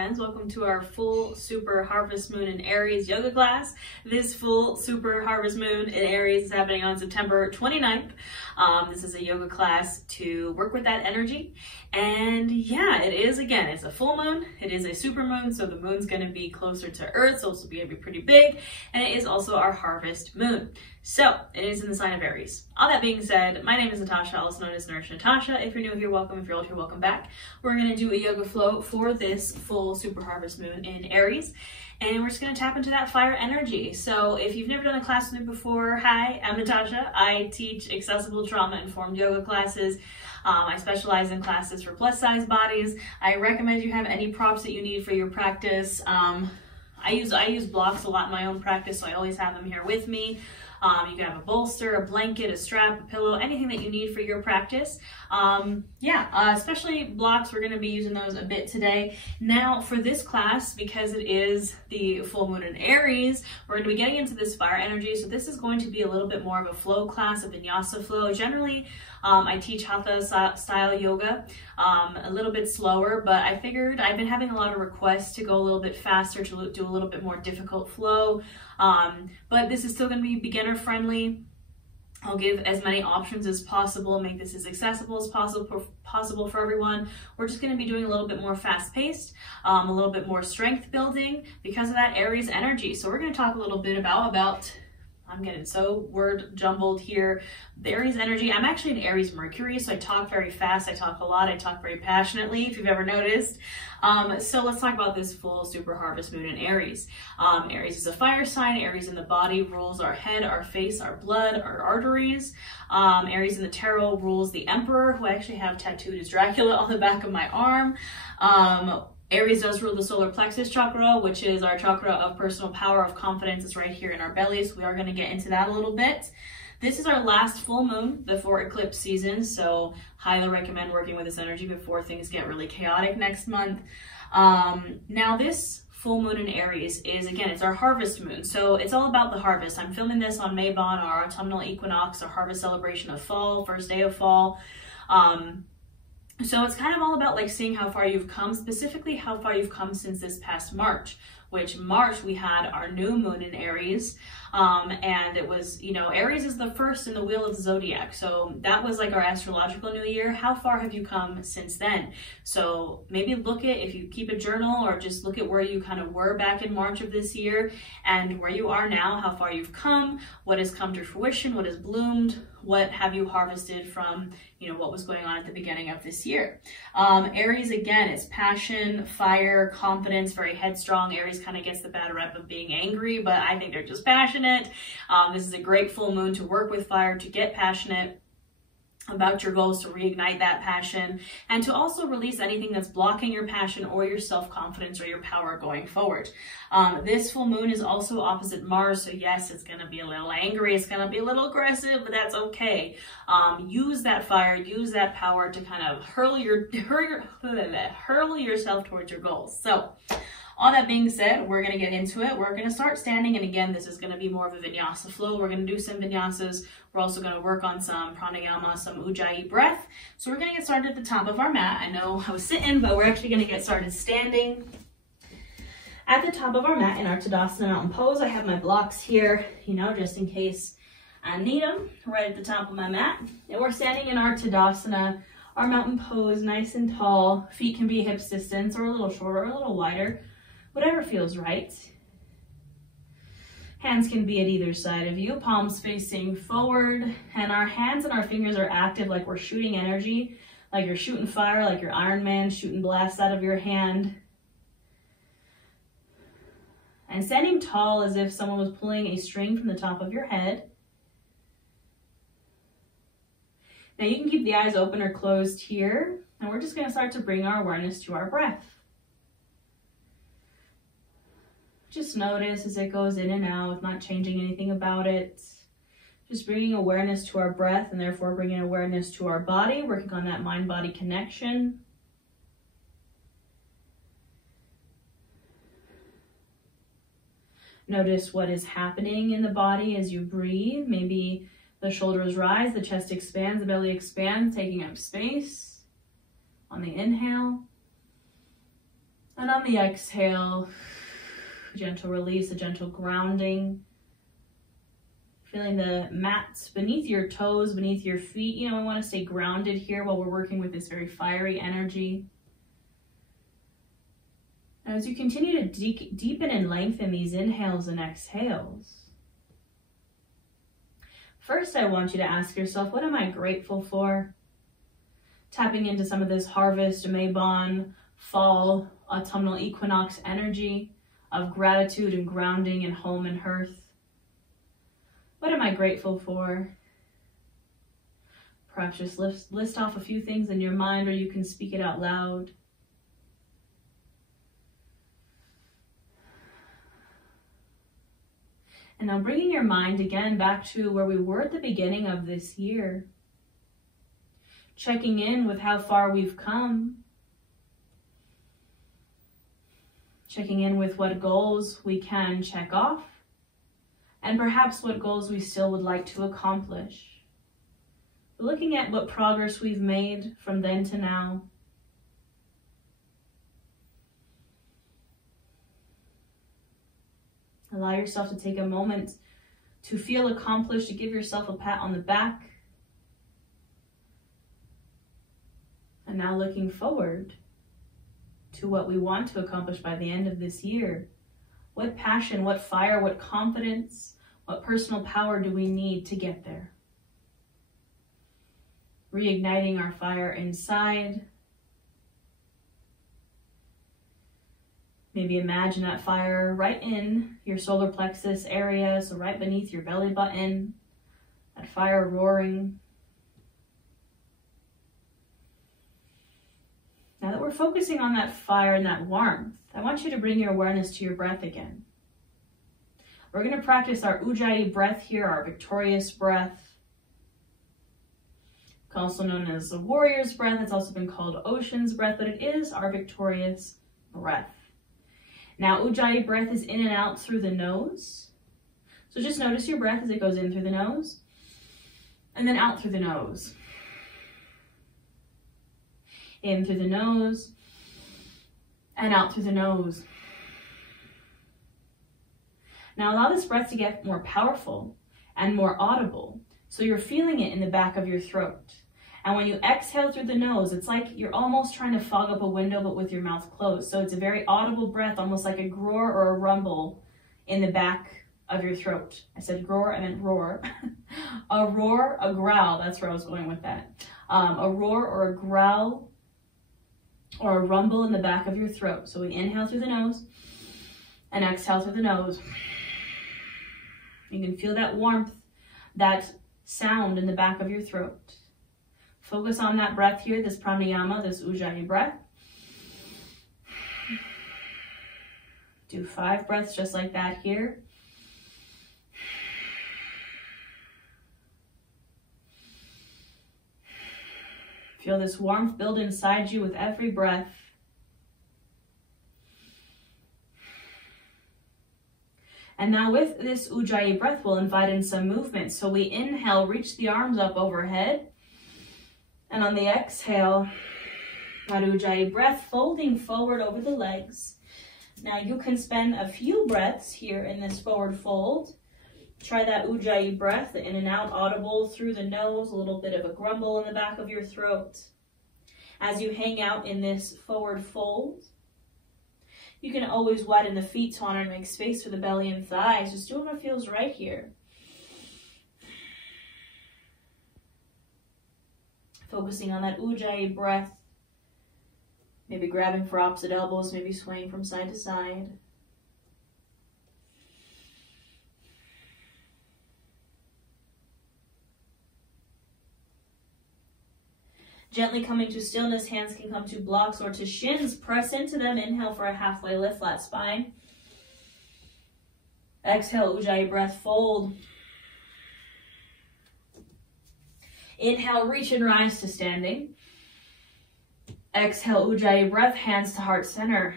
friends. Welcome to our full super harvest moon in Aries yoga class. This full super harvest moon in Aries is happening on September 29th. This is a yoga class to work with that energy. And yeah, it is, again, it's a full moon. It is a super moon, so the moon's going to be closer to Earth, so it's going to be pretty big. And it is also our harvest moon. So it is in the sign of Aries. All that being said, my name is Natasha, also known as Nourish Natasha. If you're new here, welcome. If you're old here, welcome back. We're going to do a yoga flow for this full super harvest moon in Aries. And we're just going to tap into that fire energy. So if you've never done a class with me before, hi, I'm Natasha. I teach accessible trauma-informed yoga classes. I specialize in classes for plus-size bodies. I recommend you have any props that you need for your practice. I use blocks a lot in my own practice, so I always have them here with me. You can have a bolster, a blanket, a strap, a pillow, anything that you need for your practice. Especially blocks, we're going to be using those a bit today. Now for this class, because it is the full moon in Aries, we're going to be getting into this fire energy. So this is going to be a little bit more of a flow class, a vinyasa flow. Generally, I teach hatha style yoga, a little bit slower, but I figured I've been having a lot of requests to go a little bit faster, to do a little bit more difficult flow. But this is still going to be beginner friendly. I'll give as many options as possible, make this as accessible as possible for everyone. We're just going to be doing a little bit more fast paced, a little bit more strength building because of that Aries energy. So we're going to talk a little bit about I'm getting so word jumbled here. The Aries energy. I'm actually an Aries Mercury, so I talk very fast, I talk a lot, I talk very passionately, if you've ever noticed. So let's talk about this full super harvest moon in Aries. Aries is a fire sign. Aries in the body rules our head, our face, our blood, our arteries. Aries in the tarot rules the Emperor, who I actually have tattooed as Dracula on the back of my arm. Aries does rule the solar plexus chakra, which is our chakra of personal power, of confidence. It's right here in our belly, so we are going to get into that a little bit. This is our last full moon before eclipse season, so highly recommend working with this energy before things get really chaotic next month. Now this full moon in Aries is, again, it's our harvest moon, so it's all about the harvest. I'm filming this on Mabon, our autumnal equinox, our harvest celebration of fall, first day of fall. So it's kind of all about like seeing how far you've come, specifically how far you've come since this past March, which March we had our new moon in Aries. And it was, you know, Aries is the first in the wheel of the zodiac. So that was like our astrological new year. How far have you come since then? So maybe look at, if you keep a journal, or just look at where you kind of were back in March of this year and where you are now, how far you've come, what has come to fruition, what has bloomed, what have you harvested from, you know, what was going on at the beginning of this year. Aries, again, it's passion, fire, confidence, very headstrong. Aries kind of gets the bad rep of being angry, but I think they're just passionate. This is a great full moon to work with fire, to get passionate about your goals, to reignite that passion, and to also release anything that's blocking your passion or your self-confidence or your power going forward. This full moon is also opposite Mars, so yes, it's going to be a little angry, it's going to be a little aggressive, but that's okay. Use that fire, use that power to kind of hurl yourself towards your goals. So all that being said, we're going to get into it. We're going to start standing, and again, this is going to be more of a vinyasa flow. We're going to do some vinyasas. We're also going to work on some pranayama, some ujjayi breath. So we're going to get started at the top of our mat. I know I was sitting, but we're actually going to get started standing at the top of our mat in our Tadasana Mountain Pose. I have my blocks here, you know, just in case I need them, right at the top of my mat. And we're standing in our Tadasana, our mountain pose, nice and tall. Feet can be hips distance, or a little shorter, or a little wider. Whatever feels right. Hands can be at either side of you, palms facing forward, and our hands and our fingers are active like we're shooting energy, like you're shooting fire, like you're Iron Man shooting blasts out of your hand. And standing tall as if someone was pulling a string from the top of your head. Now you can keep the eyes open or closed here, and we're just going to start to bring our awareness to our breath. Just notice as it goes in and out, not changing anything about it. Just bringing awareness to our breath, and therefore bringing awareness to our body, working on that mind-body connection. Notice what is happening in the body as you breathe. Maybe the shoulders rise, the chest expands, the belly expands, taking up space on the inhale. And And on the exhale, a gentle release, a gentle grounding. Feeling the mats beneath your toes, beneath your feet. You know, we want to stay grounded here while we're working with this very fiery energy. Now, as you continue to deepen and lengthen these inhales and exhales, first I want you to ask yourself, what am I grateful for? Tapping into some of this harvest, Mabon, fall, autumnal equinox energy of gratitude and grounding and home and hearth. What am I grateful for? Perhaps just list off a few things in your mind, or you can speak it out loud. And now bringing your mind again back to where we were at the beginning of this year. Checking in with how far we've come. Checking in with what goals we can check off. And perhaps what goals we still would like to accomplish. Looking at what progress we've made from then to now. Allow yourself to take a moment to feel accomplished, to give yourself a pat on the back. And now looking forward to what we want to accomplish by the end of this year. What passion, what fire, what confidence, what personal power do we need to get there? Reigniting our fire inside. Maybe imagine that fire right in your solar plexus area, so right beneath your belly button, that fire roaring. Now that we're focusing on that fire and that warmth, I want you to bring your awareness to your breath again. We're going to practice our Ujjayi breath here, our victorious breath. Also known as the warrior's breath. It's also been called ocean's breath, but it is our victorious breath. Now, Ujjayi breath is in and out through the nose. So just notice your breath as it goes in through the nose and then out through the nose. In through the nose and out through the nose. Now allow this breath to get more powerful and more audible, so you're feeling it in the back of your throat. And when you exhale through the nose, it's like you're almost trying to fog up a window, but with your mouth closed. So it's a very audible breath, almost like a roar or a rumble in the back of your throat. I said roar, I meant roar. A roar, a growl, that's where I was going with that. A roar or a growl or a rumble in the back of your throat. So we inhale through the nose and exhale through the nose. You can feel that warmth, that sound in the back of your throat. Focus on that breath here, this pranayama, this Ujjayi breath. Do 5 breaths just like that here. Feel this warmth build inside you with every breath. And now with this Ujjayi breath, we'll invite in some movement. So we inhale, reach the arms up overhead. And on the exhale, that Ujjayi breath, folding forward over the legs. Now you can spend a few breaths here in this forward fold. Try that Ujjayi breath, the in and out, audible through the nose, a little bit of a grumble in the back of your throat. As you hang out in this forward fold, you can always widen the feet to honor and make space for the belly and thighs. Just doing what feels right here. Focusing on that Ujjayi breath. Maybe grabbing for opposite elbows, maybe swaying from side to side. Gently coming to stillness, hands can come to blocks or to shins. Press into them. Inhale for a halfway lift, flat spine. Exhale, Ujjayi breath, fold. Inhale, reach and rise to standing. Exhale, Ujjayi breath, hands to heart center.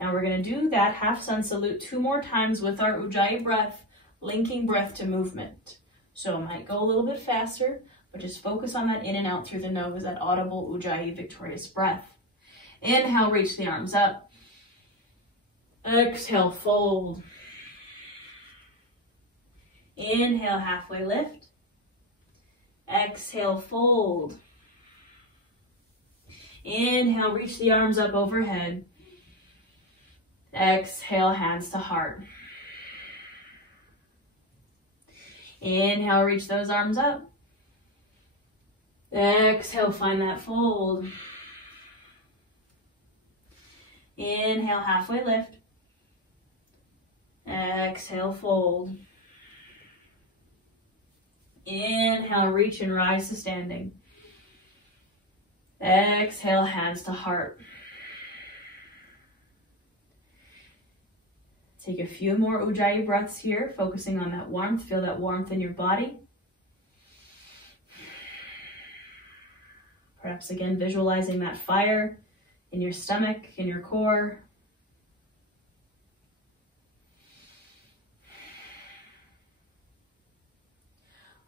Now we're going to do that half sun salute 2 more times with our Ujjayi breath, linking breath to movement. So it might go a little bit faster, but just focus on that in and out through the nose, that audible Ujjayi victorious breath. Inhale, reach the arms up. Exhale, fold. Inhale, halfway lift. Exhale, fold. Inhale, reach the arms up overhead. Exhale, hands to heart. Inhale, reach those arms up. Exhale, find that fold. Inhale, halfway lift. Exhale, fold. Inhale, reach and rise to standing. Exhale, hands to heart. Take a few more Ujjayi breaths here, focusing on that warmth. Feel that warmth in your body. Perhaps again, visualizing that fire in your stomach, in your core.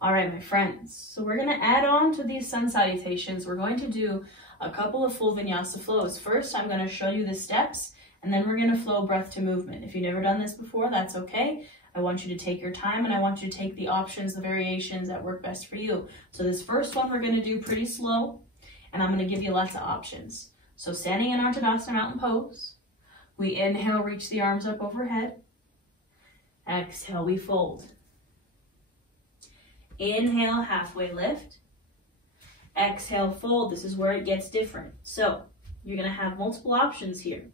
All right, my friends, so we're gonna add on to these sun salutations. We're going to do a couple of full vinyasa flows. First, I'm gonna show you the steps, and then we're gonna flow breath to movement. If you've never done this before, that's okay. I want you to take your time, and I want you to take the options, the variations that work best for you. So this first one we're gonna do pretty slow, and I'm gonna give you lots of options. So standing in our Tadasana Mountain Pose, we inhale, reach the arms up overhead. Exhale, we fold. Inhale, halfway lift. Exhale, fold. This is where it gets different. So you're going to have multiple options here.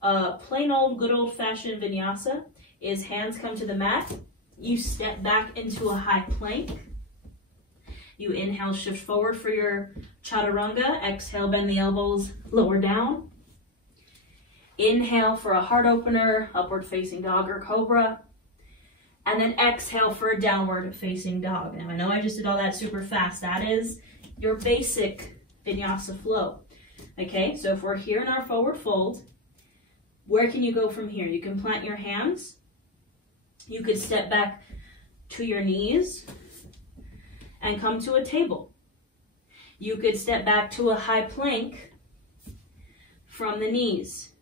Plain old, good old-fashioned vinyasa is hands come to the mat. You step back into a high plank. You inhale, shift forward for your chaturanga. Exhale, bend the elbows, lower down. Inhale for a heart opener, upward facing dog or cobra. And then exhale for a downward facing dog. Now I know I just did all that super fast. That is your basic vinyasa flow. Okay, so if we're here in our forward fold, where can you go from here? You can plant your hands. You could step back to your knees and come to a table. You could step back to a high plank from the knees.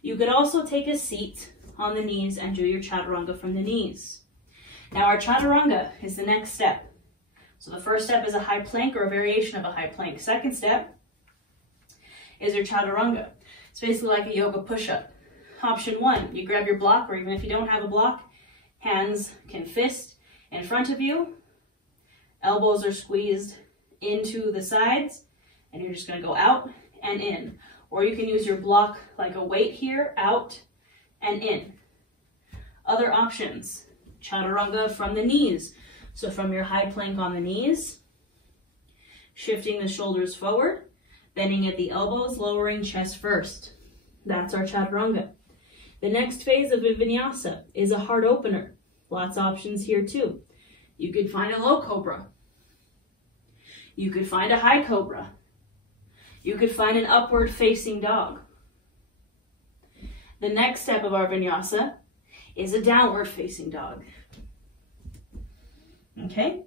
You could also take a seat on the knees and do your chaturanga from the knees. Now our chaturanga is the next step. So the first step is a high plank or a variation of a high plank. Second step is your chaturanga. It's basically like a yoga push-up. Option one, you grab your block, or even if you don't have a block, hands can fist in front of you. Elbows are squeezed into the sides, and you're just going to go out and in. Or you can use your block like a weight here, out and in. Other options, chaturanga from the knees. So from your high plank on the knees, shifting the shoulders forward, bending at the elbows, lowering chest first. That's our chaturanga. The next phase of a vinyasa is a heart opener. Lots of options here too. You could find a low cobra. You could find a high cobra. You could find an upward facing dog. The next step of our vinyasa is a downward facing dog. Okay?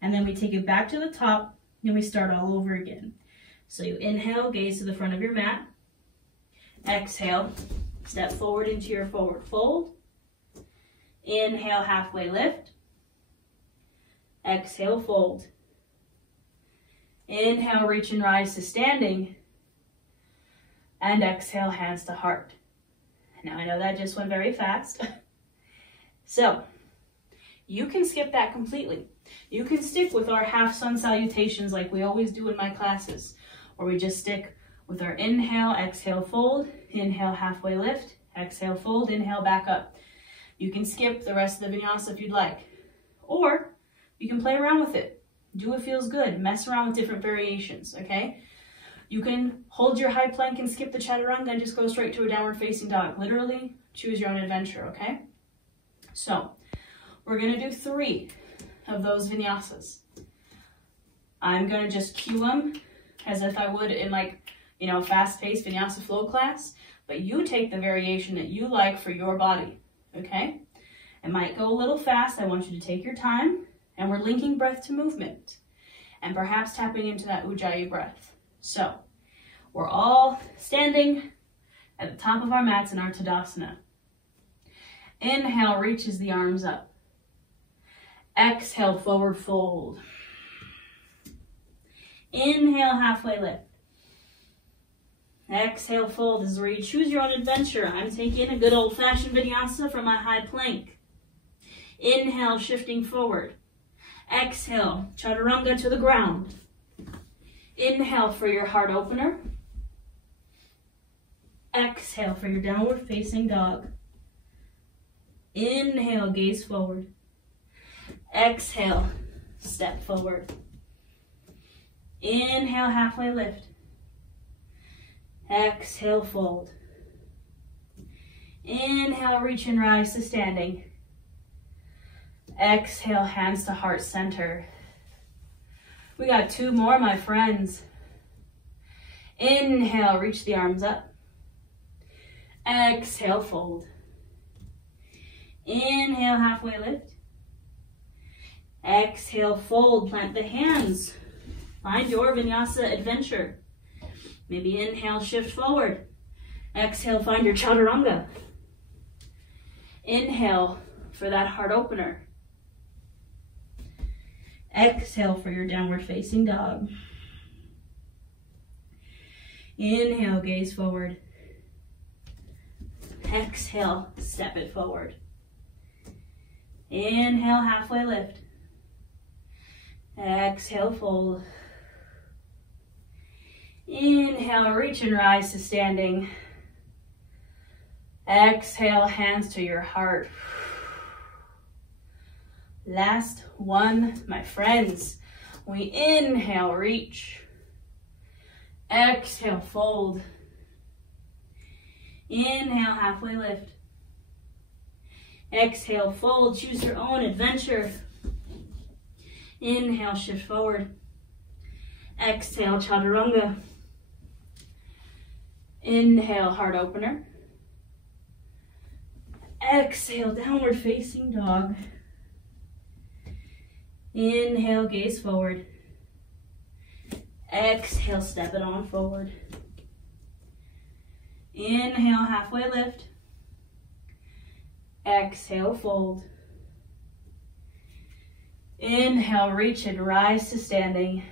And then we take it back to the top and we start all over again. So you inhale, gaze to the front of your mat. Exhale, step forward into your forward fold. Inhale, halfway lift. Exhale, fold. Inhale, reach and rise to standing. And exhale, hands to heart. Now I know that just went very fast. So you can skip that completely. You can stick with our half sun salutations like we always do in my classes, or we just stick with our inhale, exhale, fold, inhale, halfway lift, exhale, fold, inhale, back up. You can skip the rest of the vinyasa if you'd like, or you can play around with it. Do what feels good. Mess around with different variations, okay? You can hold your high plank and skip the chaturanga and just go straight to a downward facing dog. Literally, choose your own adventure, okay? So, we're going to do 3 of those vinyasas. I'm going to just cue them as if I would in like, you know, a fast-paced vinyasa flow class, but you take the variation that you like for your body, okay? It might go a little fast. I want you to take your time, and we're linking breath to movement and perhaps tapping into that Ujjayi breath. So We're all standing at the top of our mats in our Tadasana. Inhale, reaches the arms up. Exhale, forward fold. Inhale, halfway lift. Exhale, fold. This is where you choose your own adventure. I'm taking a good old-fashioned vinyasa from my high plank. Inhale, shifting forward. Exhale, chaturanga to the ground. Inhale for your heart opener. Exhale for your downward facing dog. Inhale, gaze forward. Exhale, step forward. Inhale, halfway lift. Exhale, fold. Inhale, reach and rise to standing. Exhale, hands to heart center. We got 2 more, my friends. Inhale, reach the arms up. Exhale, fold. Inhale, halfway lift. Exhale, fold, plant the hands. Find your vinyasa adventure. Maybe inhale, shift forward. Exhale, find your chaturanga. Inhale for that heart opener. Exhale for your downward facing dog. Inhale, gaze forward. Exhale, step it forward. Inhale, halfway lift. Exhale, fold. Inhale, reach and rise to standing. Exhale, hands to your heart. Last one, my friends. We inhale, reach. Exhale, fold. Inhale, halfway lift. Exhale, fold. Choose your own adventure. Inhale, shift forward. Exhale, chaturanga. Inhale, heart opener. Exhale, downward facing dog. Inhale, gaze forward. Exhale, step it on forward. Inhale, halfway lift. Exhale, fold. Inhale, reach and rise to standing.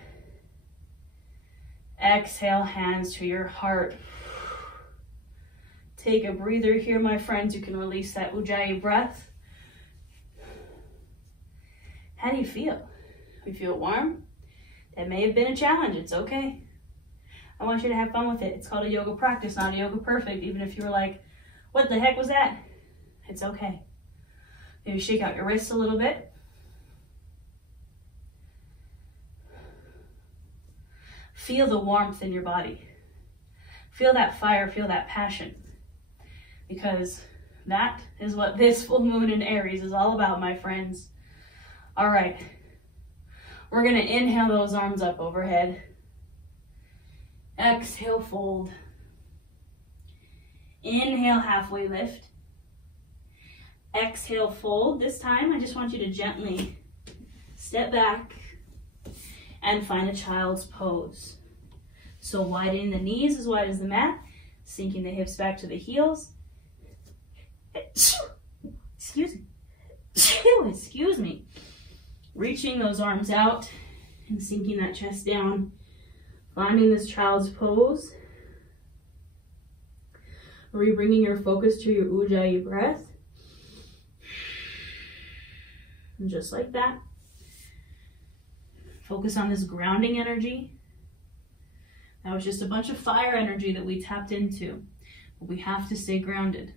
Exhale, hands to your heart. Take a breather here, my friends. You can release that Ujjayi breath. How do you feel? You feel warm? That may have been a challenge. It's okay. I want you to have fun with it. It's called a yoga practice, not a yoga perfect. Even if you were like, what the heck was that? It's okay. Maybe shake out your wrists a little bit. Feel the warmth in your body. Feel that fire, feel that passion. Because that is what this full moon in Aries is all about, my friends. All right. We're going to inhale those arms up overhead. Exhale, fold. Inhale, halfway lift. Exhale, fold. This time, I just want you to gently step back and find a child's pose. So widening the knees as wide as the mat, sinking the hips back to the heels. Excuse me. Excuse me. Reaching those arms out and sinking that chest down. Finding this child's pose. Bringing your focus to your Ujjayi breath. And just like that. Focus on this grounding energy. That was just a bunch of fire energy that we tapped into. But we have to stay grounded.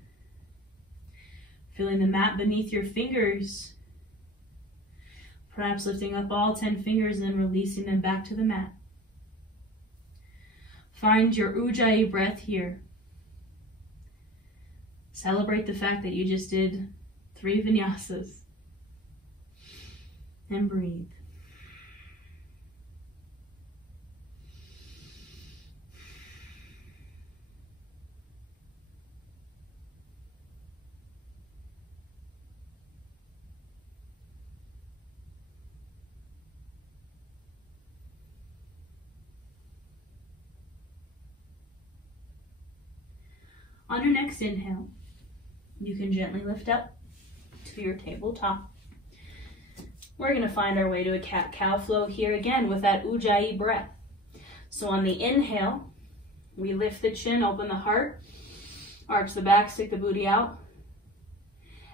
Feeling the mat beneath your fingers. Perhaps lifting up all 10 fingers and releasing them back to the mat. Find your Ujjayi breath here. Celebrate the fact that you just did 3 vinyasas. And breathe. On your next inhale, you can gently lift up to your tabletop. We're going to find our way to a cat-cow flow here again with that Ujjayi breath. So on the inhale, we lift the chin, open the heart, arch the back, stick the booty out.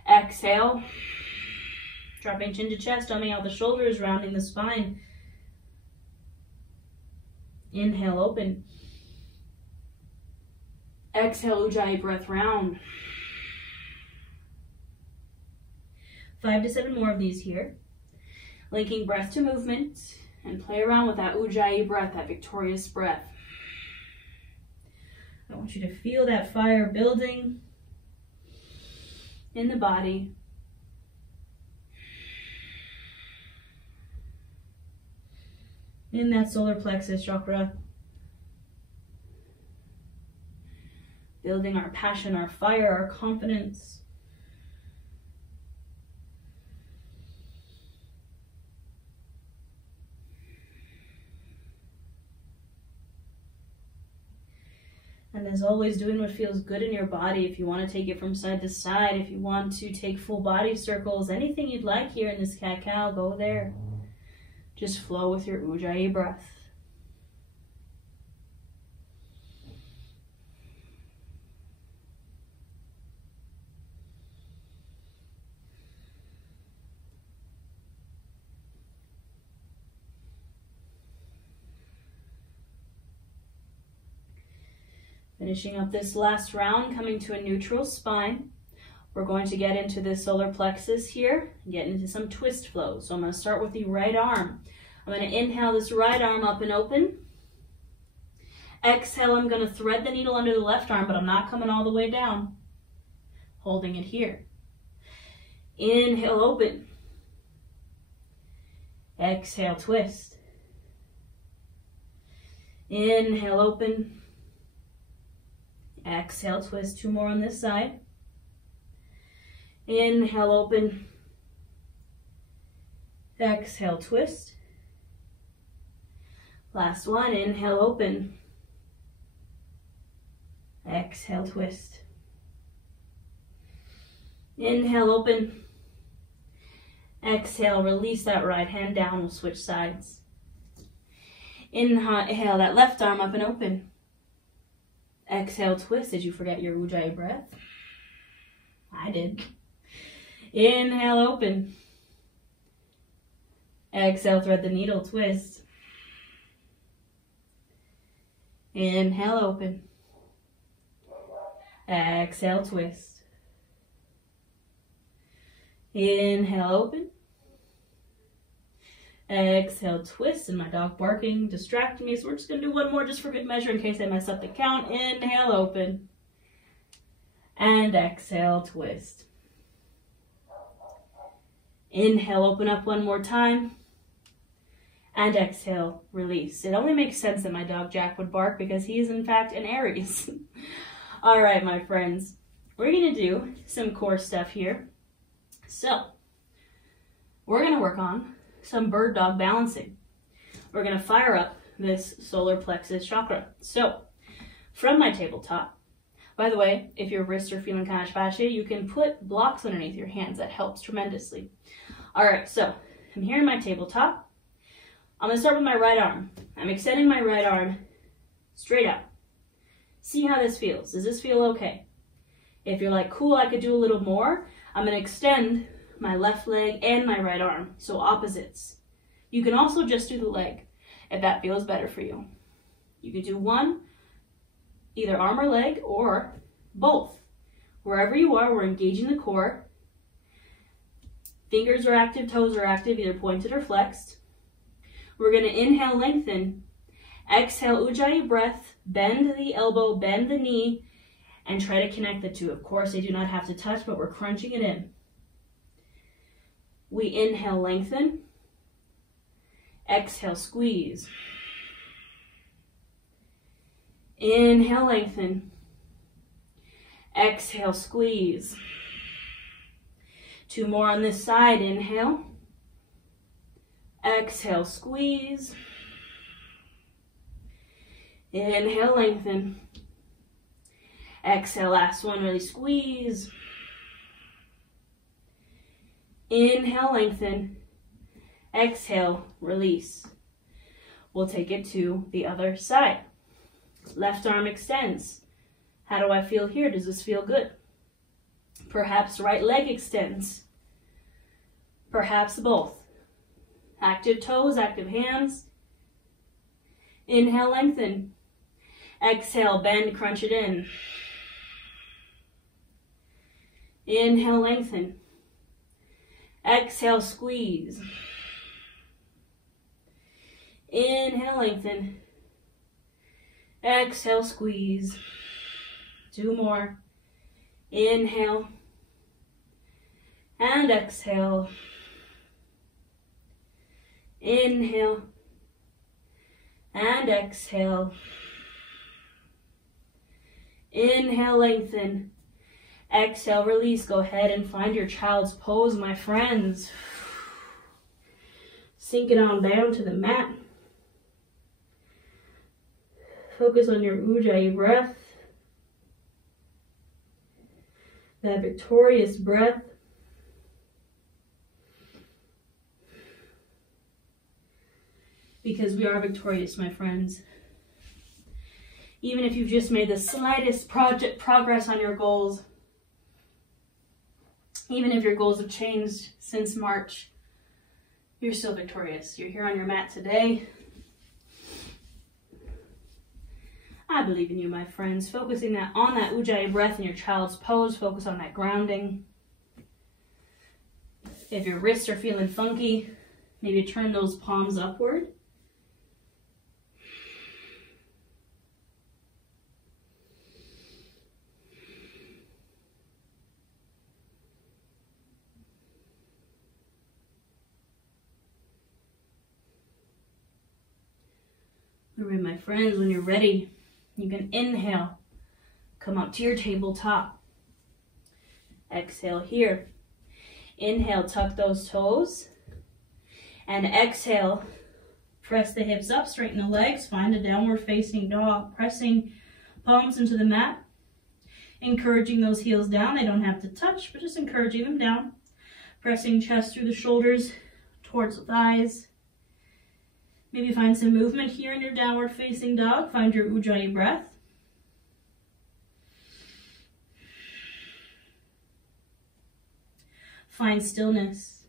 Exhale, dropping chin to chest, dumbing out the shoulders, rounding the spine. Inhale, open. Exhale, Ujjayi breath, round. 5 to 7 more of these here. Linking breath to movement and play around with that Ujjayi breath, that victorious breath. I want you to feel that fire building in the body. In that solar plexus chakra. Building our passion, our fire, our confidence. And as always, doing what feels good in your body. If you want to take it from side to side, if you want to take full body circles, anything you'd like here in this cat-cow, go there. Just flow with your Ujjayi breath. Finishing up this last round, coming to a neutral spine. We're going to get into the solar plexus here, get into some twist flow. So I'm going to start with the right arm. I'm going to inhale this right arm up and open. Exhale, I'm going to thread the needle under the left arm, but I'm not coming all the way down. Holding it here. Inhale, open. Exhale, twist. Inhale, open. Exhale, twist. 2 more on this side. Inhale, open. Exhale, twist. Last one. Inhale, open. Exhale, twist. Inhale, open. Exhale, release that right hand down. We'll switch sides. Inhale that left arm up and open. Exhale, twist. Did you forget your Ujjayi breath? I did. Inhale, open. Exhale, thread the needle, twist. Inhale, open. Exhale, twist. Inhale, open. Exhale, twist, and my dog barking, distracting me, so we're just going to do one more just for good measure in case I mess up the count. Inhale, open. And exhale, twist. Inhale, open up one more time. And exhale, release. It only makes sense that my dog Jack would bark because he is in fact an Aries. All right, my friends, we're going to do some core stuff here. So, we're going to work on some bird dog balancing. We're going to fire up this solar plexus chakra. So, from my tabletop, by the way, if your wrists are feeling kind of spashy, you can put blocks underneath your hands. That helps tremendously. All right, so I'm here in my tabletop. I'm going to start with my right arm. I'm extending my right arm straight out. See how this feels. Does this feel okay? If you're like, cool, I could do a little more, I'm going to extend my left leg and my right arm, so opposites. You can also just do the leg if that feels better for you. You can do one, either arm or leg, or both. Wherever you are, we're engaging the core. Fingers are active, toes are active, either pointed or flexed. We're going to inhale, lengthen. Exhale, Ujjayi breath, bend the elbow, bend the knee, and try to connect the two. Of course, they do not have to touch, but we're crunching it in. We inhale, lengthen. Exhale, squeeze. Inhale, lengthen. Exhale, squeeze. 2 more on this side. Inhale. Exhale, squeeze. Inhale, lengthen. Exhale, last one, really squeeze. Inhale, lengthen. Exhale, release. We'll take it to the other side. Left arm extends. How do I feel here? Does this feel good? Perhaps right leg extends. Perhaps both. Active toes, active hands. Inhale, lengthen. Exhale, bend, crunch it in. Inhale, lengthen. Exhale, squeeze. Inhale, lengthen. Exhale, squeeze. 2 more. Inhale. And exhale. Inhale. And exhale. Inhale, lengthen. Exhale, release. Go ahead and find your child's pose, my friends. Sink it on down to the mat. Focus on your Ujjayi breath. That victorious breath. Because we are victorious, my friends. Even if you've just made the slightest progress on your goals, even if your goals have changed since March, you're still victorious. You're here on your mat today. I believe in you, my friends. Focusing on that Ujjayi breath in your child's pose. Focus on that grounding. If your wrists are feeling funky, maybe turn those palms upward. All right, my friends, when you're ready, you can inhale, come up to your tabletop. Exhale here. Inhale, tuck those toes. And exhale, press the hips up, straighten the legs, find a downward facing dog, pressing palms into the mat, encouraging those heels down. They don't have to touch, but just encouraging them down. Pressing chest through the shoulders, towards the thighs. Maybe find some movement here in your downward facing dog. Find your Ujjayi breath. Find stillness.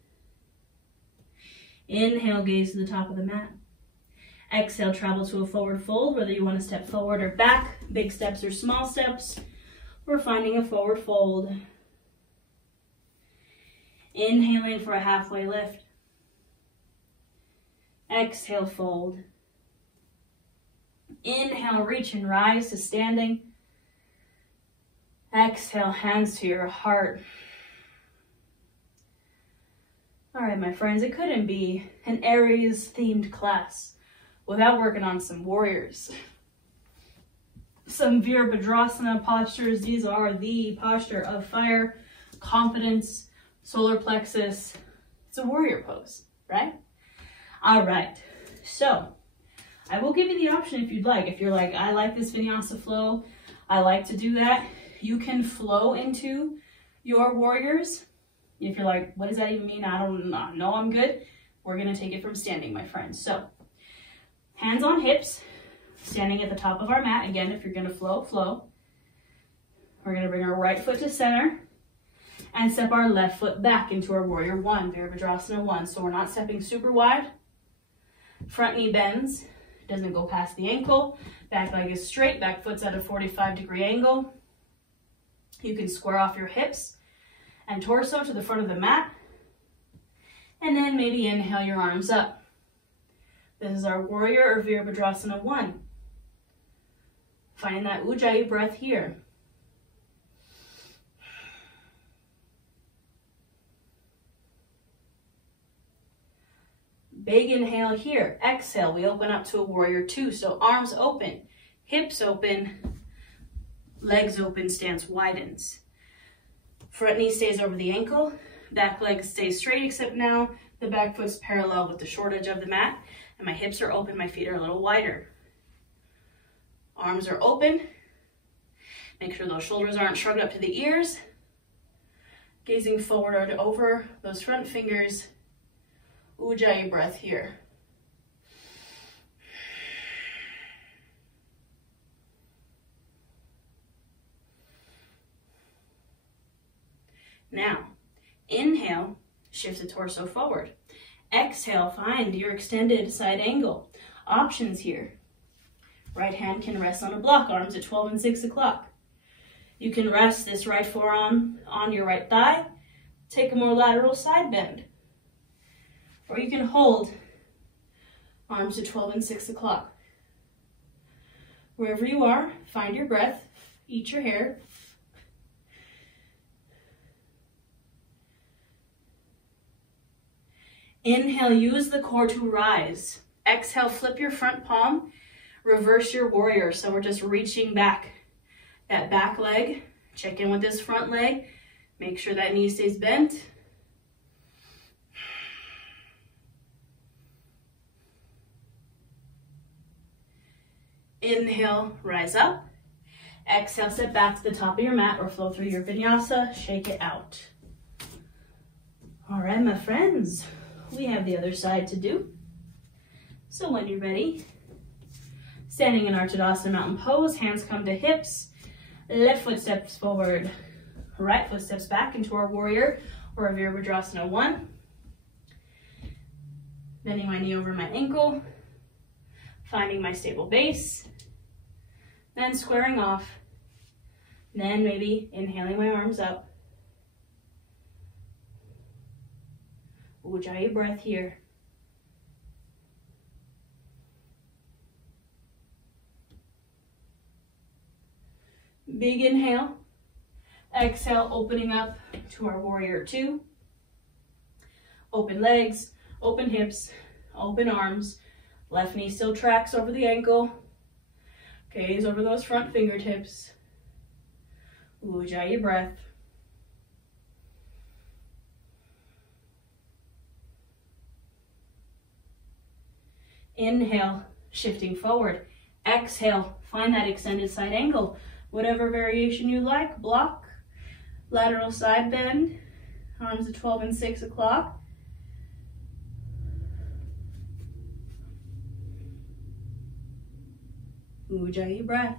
Inhale, gaze to the top of the mat. Exhale, travel to a forward fold, whether you want to step forward or back, big steps or small steps. We're finding a forward fold. Inhaling for a halfway lift. Exhale, fold. Inhale, reach and rise to standing. Exhale, hands to your heart. All right, my friends, it couldn't be an Aries themed class without working on some warriors. Some Virabhadrasana postures. These are the posture of fire, confidence, solar plexus. It's a warrior pose, right? All right, so I will give you the option if you'd like. If you're like, I like this vinyasa flow, I like to do that, you can flow into your warriors. If you're like, what does that even mean? I don't know, I'm good. We're gonna take it from standing, my friends. So, hands on hips, standing at the top of our mat. Again, if you're gonna flow, flow. We're gonna bring our right foot to center and step our left foot back into our warrior one, Virabhadrasana 1. So we're not stepping super wide. Front knee bends, doesn't go past the ankle. Back leg is straight, back foot's at a 45-degree angle. You can square off your hips and torso to the front of the mat. And then maybe inhale your arms up. This is our warrior or Virabhadrasana 1. Find that Ujjayi breath here. Big inhale here. Exhale, we open up to a warrior 2. So arms open, hips open, legs open, stance widens. Front knee stays over the ankle, back leg stays straight, except now the back foot's parallel with the short edge of the mat, and my hips are open, my feet are a little wider. Arms are open. Make sure those shoulders aren't shrugged up to the ears. Gazing forward and over those front fingers. Ujjayi breath here. Now, inhale, shift the torso forward. Exhale, find your extended side angle. Options here. Right hand can rest on a block, arms at 12 and 6 o'clock. You can rest this right forearm on your right thigh. Take a more lateral side bend. Or you can hold arms at 12 and 6 o'clock. Wherever you are, find your breath, eat your hair. Inhale, use the core to rise. Exhale, flip your front palm, reverse your warrior. So we're just reaching back. That back leg, check in with this front leg. Make sure that knee stays bent. Inhale, rise up. Exhale, step back to the top of your mat or flow through your vinyasa. Shake it out. All right, my friends, we have the other side to do. So when you're ready, standing in our Tadasana Mountain Pose, hands come to hips, left foot steps forward, right foot steps back into our warrior or Virabhadrasana 1. Bending my knee over my ankle, finding my stable base, then squaring off, then maybe inhaling my arms up. Ujjayi breath here. Big inhale. Exhale, opening up to our warrior 2. Open legs, open hips, open arms. Left knee still tracks over the ankle. Gaze over those front fingertips. Ujjayi breath. Inhale, shifting forward. Exhale, find that extended side angle. Whatever variation you like, block, lateral side bend, arms at 12 and 6 o'clock. Ujjayi breath.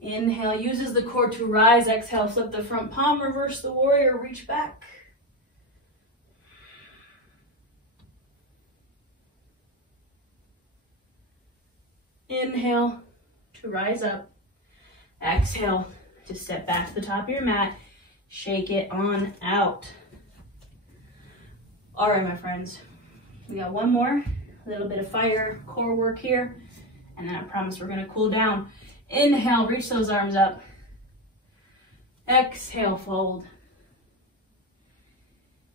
Inhale, uses the core to rise. Exhale, flip the front palm, reverse the warrior, reach back. Inhale to rise up. Exhale to step back to the top of your mat. Shake it on out. All right, my friends, we got one more, a little bit of fire core work here, and then I promise we're gonna cool down. Inhale, reach those arms up. Exhale, fold.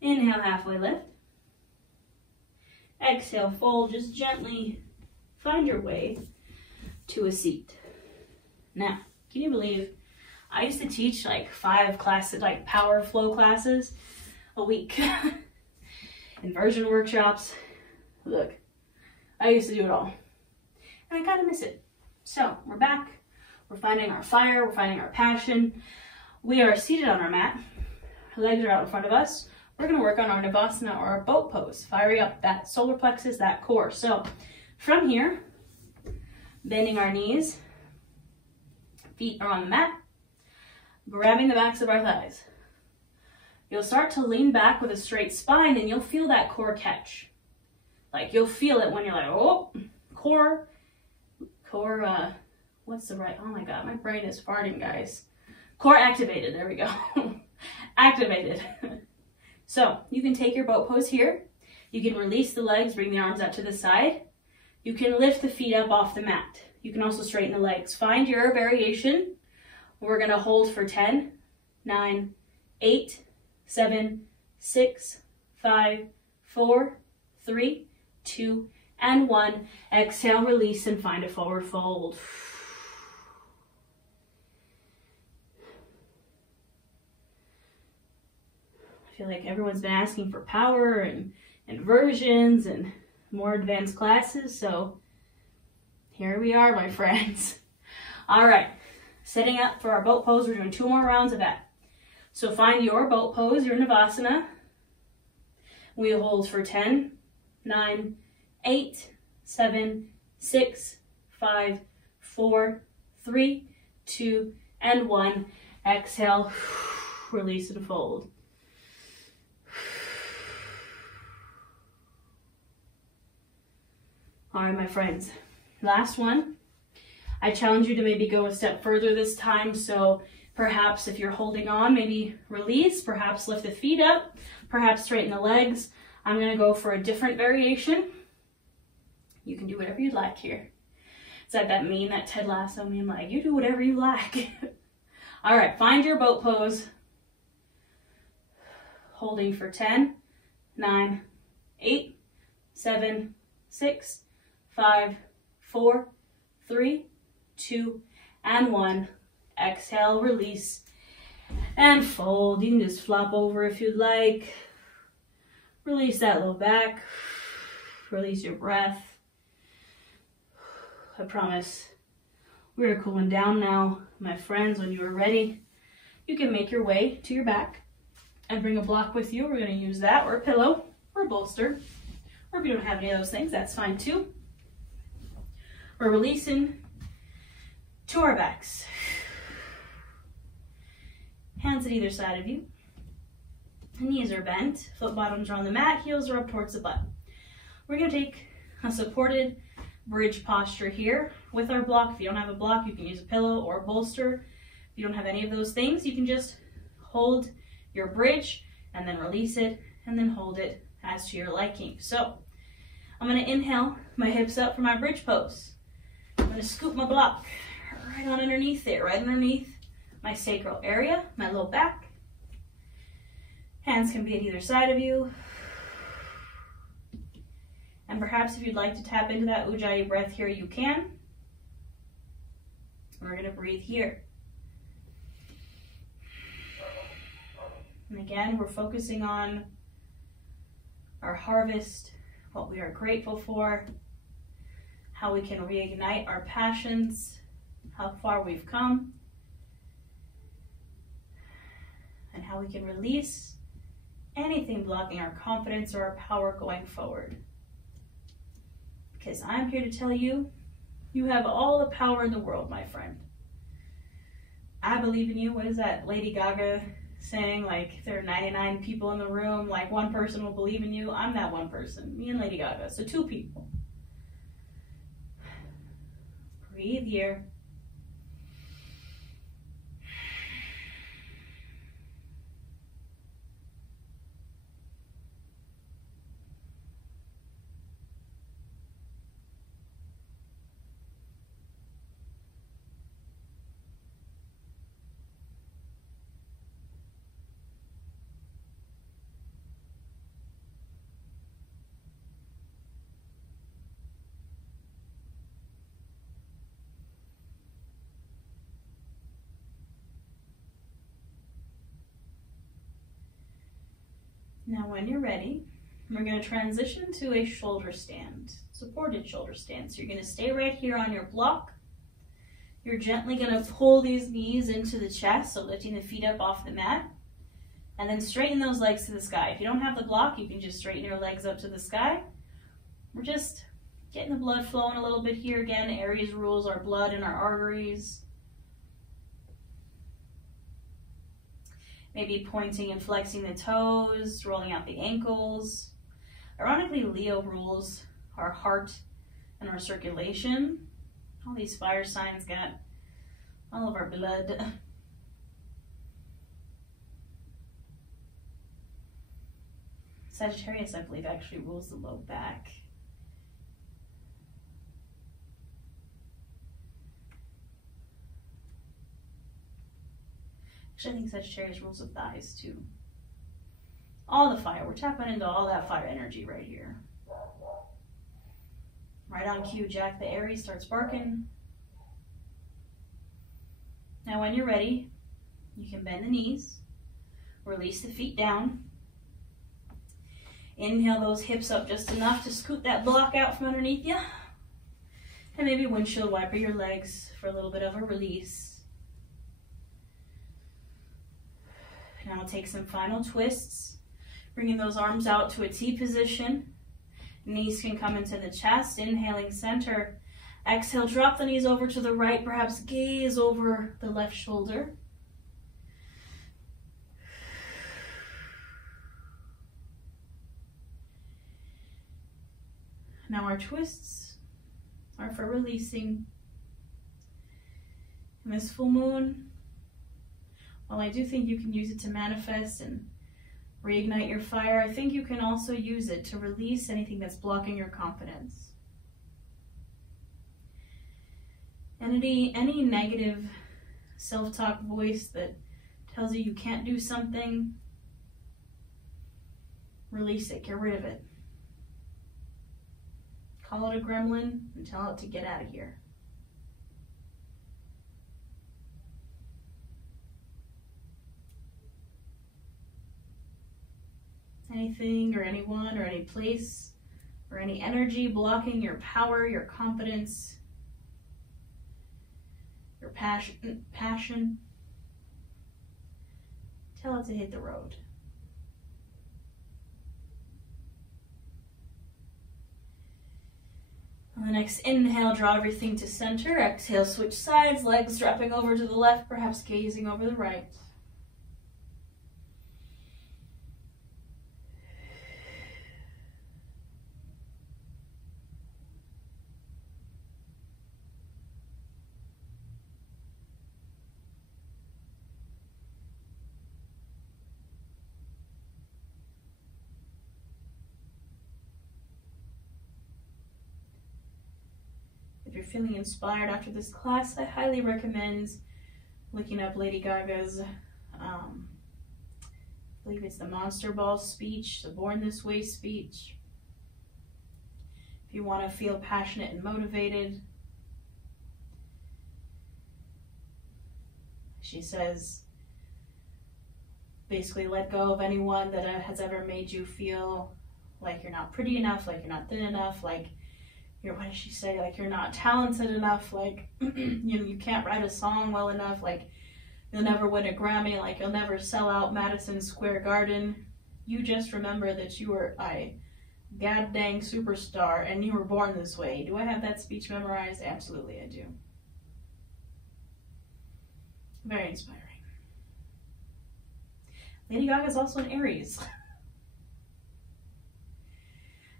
Inhale, halfway lift. Exhale, fold. Just gently find your way to a seat. Now, can you believe I used to teach like 5 classes, like power flow classes a week. Inversion workshops. Look, I used to do it all. And I kind of miss it. So we're back. We're finding our fire. We're finding our passion. We are seated on our mat. Our legs are out in front of us. We're going to work on our Navasana or our boat pose. Firing up that solar plexus, that core. So from here, bending our knees. Feet are on the mat. Grabbing the backs of our thighs. You'll start to lean back with a straight spine and you'll feel that core catch. Like you'll feel it when you're like, oh, core, what's the right, oh my God, my brain is farting, guys. Core activated, there we go. Activated. So you can take your boat pose here. You can release the legs, bring the arms out to the side. You can lift the feet up off the mat. You can also straighten the legs. Find your variation. We're gonna hold for 10, 9, 8, 7, 6, 5, 4, 3, 2, and 1. Exhale, release, and find a forward fold. I feel like everyone's been asking for power and inversions and more advanced classes, so here we are, my friends. All right, setting up for our boat pose. We're doing 2 more rounds of that. So find your boat pose, your Navasana. We hold for 10, 9, 8, 7, 6, 5, 4, 3, 2, and 1. Exhale, release and fold. All right, my friends, last one. I challenge you to maybe go a step further this time. So perhaps if you're holding on, maybe release, perhaps lift the feet up, perhaps straighten the legs. I'm gonna go for a different variation. You can do whatever you'd like here. It's like that meme, that Ted Lasso meme, like, you do whatever you like. All right, find your boat pose. Holding for 10, 9, 8, 7, 6, 5, 4, 3, 2, and 1. Exhale, release, and fold. You can just flop over if you'd like. Release that low back. Release your breath. I promise we're cooling down now. My friends, when you are ready, you can make your way to your back and bring a block with you. We're going to use that, or a pillow, or a bolster. Or if you don't have any of those things, that's fine too. We're releasing to our backs. Hands at either side of you. The knees are bent, foot bottoms are on the mat, heels are up towards the butt. We're going to take a supported bridge posture here with our block. If you don't have a block, you can use a pillow or a bolster. If you don't have any of those things, you can just hold your bridge and then release it and then hold it as to your liking. So I'm going to inhale my hips up for my bridge pose. I'm going to scoop my block right on underneath there, right underneath my sacral area, my low back. Hands can be at either side of you. And perhaps if you'd like to tap into that Ujjayi breath here, you can. We're going to breathe here. And again, we're focusing on our harvest, what we are grateful for, how we can reignite our passions, how far we've come, and how we can release anything blocking our confidence or our power going forward. Because I'm here to tell you, you have all the power in the world, my friend. I believe in you. What is that Lady Gaga saying? Like, if there are 99 people in the room, like one person will believe in you. I'm that one person, me and Lady Gaga. So 2 people. Breathe here. Now when you're ready, we're going to transition to a shoulder stand, supported shoulder stand. So you're going to stay right here on your block. You're gently going to pull these knees into the chest, so lifting the feet up off the mat. And then straighten those legs to the sky. If you don't have the block, you can just straighten your legs up to the sky. We're just getting the blood flowing a little bit here. Again, Aries rules our blood and our arteries. Maybe pointing and flexing the toes, rolling out the ankles. Ironically, Leo rules our heart and our circulation. All these fire signs got all of our blood. Sagittarius, I believe, actually rules the low back. Actually, I think Sagittarius rules the thighs too. All the fire. We're tapping into all that fire energy right here. Right on cue, Jack the Aries starts barking. Now when you're ready, you can bend the knees, release the feet down, Inhale those hips up just enough to scoot that block out from underneath you. And maybe windshield wiper your legs for a little bit of a release. Now we'll take some final twists, bringing those arms out to a T position. Knees can come into the chest, inhaling center. Exhale, drop the knees over to the right, perhaps gaze over the left shoulder. Now our twists are for releasing. And this full moon, while I do think you can use it to manifest and reignite your fire, I think you can also use it to release anything that's blocking your confidence. Any negative self-talk voice that tells you you can't do something, release it, get rid of it. Call it a gremlin and tell it to get out of here. Anything or anyone or any place or any energy blocking your power, your confidence, your passion, tell it to hit the road. On the next inhale, draw everything to center. Exhale, switch sides, legs dropping over to the left, perhaps gazing over the right. If you're feeling inspired after this class, I highly recommend looking up Lady Gaga's, I believe it's the Monster Ball speech, the Born This Way speech. If you want to feel passionate and motivated, she says, basically let go of anyone that has ever made you feel like you're not pretty enough, like you're not thin enough, like what does she say? Like you're not talented enough, like you can't write a song well enough, like you'll never win a Grammy, like you'll never sell out Madison Square Garden. You just remember that you were a god dang superstar and you were born this way. Do I have that speech memorized? Absolutely I do. Very inspiring. Lady Gaga is also an Aries.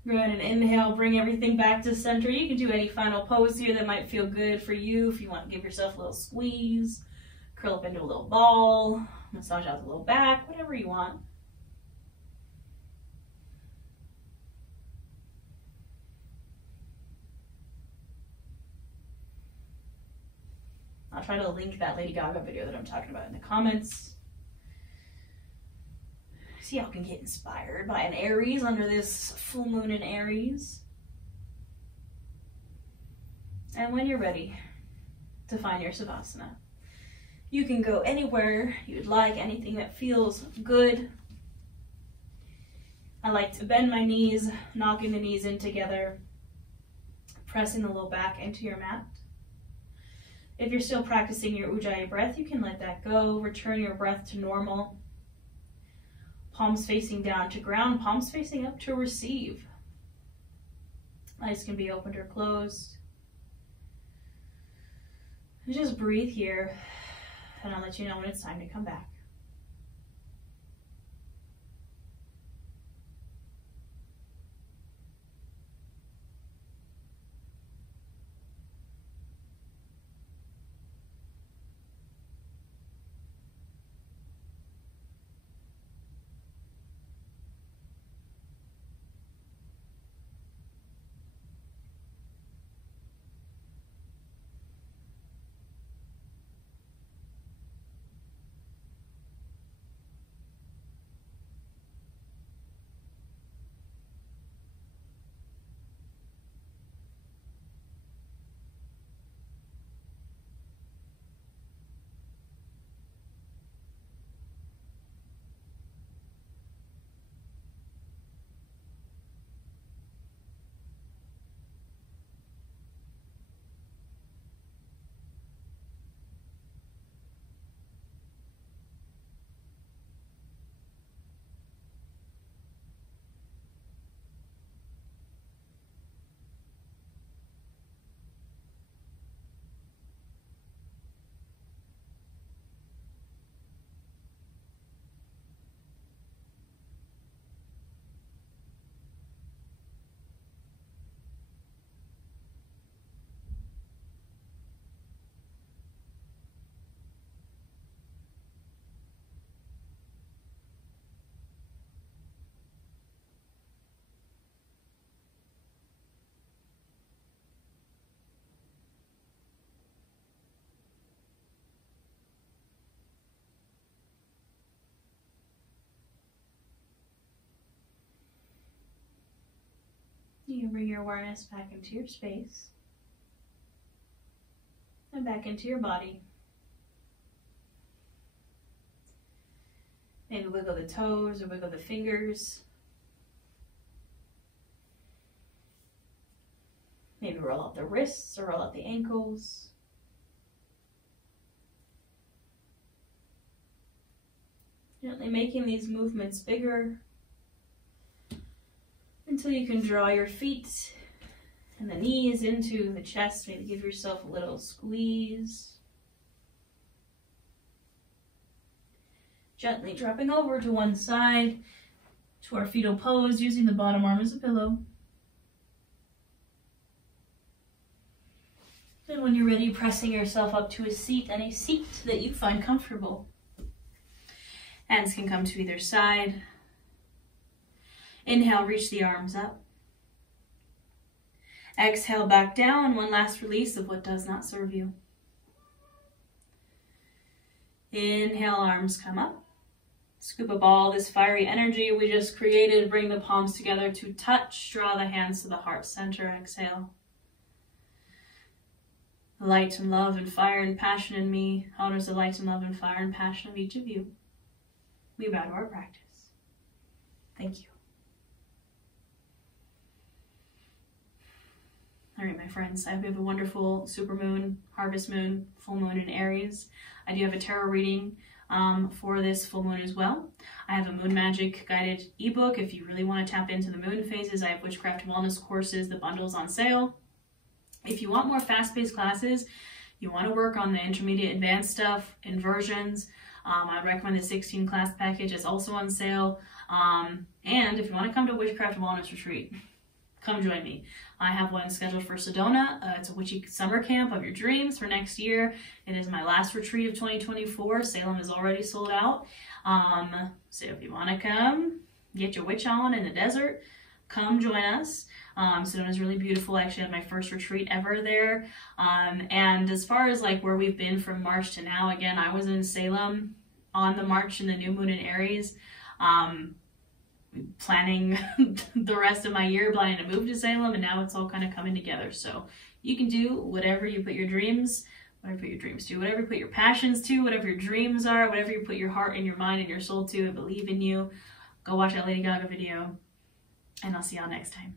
Go ahead and inhale, bring everything back to center. You can do any final pose here that might feel good for you. If you want to give yourself a little squeeze, curl up into a little ball, massage out the little back, whatever you want. I'll try to link that Lady Gaga video that I'm talking about in the comments. See how I can get inspired by an Aries under this full moon in Aries. And when you're ready to find your Savasana, you can go anywhere you'd like, anything that feels good. I like to bend my knees, knocking the knees in together, pressing the low back into your mat. If you're still practicing your Ujjayi breath, you can let that go. Return your breath to normal. Palms facing down to ground, palms facing up to receive. Eyes can be opened or closed. And just breathe here, and I'll let you know when it's time to come back. bring your awareness back into your space and back into your body. Maybe wiggle the toes or wiggle the fingers. Maybe roll out the wrists or roll out the ankles. Gently making these movements bigger until you can draw your feet and the knees into the chest. Maybe give yourself a little squeeze. Gently dropping over to one side to our fetal pose, using the bottom arm as a pillow. And when you're ready, pressing yourself up to a seat, and a seat that you find comfortable. Hands can come to either side. Inhale, reach the arms up. Exhale, back down. One last release of what does not serve you. Inhale, arms come up. Scoop up all this fiery energy we just created. Bring the palms together to touch. Draw the hands to the heart center. Exhale. The light and love and fire and passion in me honors the light and love and fire and passion of each of you. We bow to our practice. Thank you. All right, my friends, I hope you have a wonderful supermoon, harvest moon, full moon in Aries. I do have a tarot reading for this full moon as well. I have a moon magic guided ebook. If you really want to tap into the moon phases, I have witchcraft wellness courses. The bundle's on sale. If you want more fast-paced classes, you want to work on the intermediate advanced stuff, inversions, I'd recommend the 16 class package. It's also on sale. And if you want to come to Witchcraft Wellness Retreat, come join me. I have one scheduled for Sedona. It's a witchy summer camp of your dreams for next year. It is my last retreat of 2024. Salem is already sold out. So if you want to come, get your witch on in the desert, come join us. Sedona is really beautiful. I actually had my first retreat ever there. And as far as like where we've been from March to now, again, I was in Salem on the March and the new moon in Aries, planning the rest of my year, planning to move to Salem, and now it's all kind of coming together. So you can do whatever you put your dreams, whatever you put your passions to, whatever your dreams are, whatever you put your heart and your mind and your soul to, and believe in you. Go watch that Lady Gaga video, and I'll see y'all next time.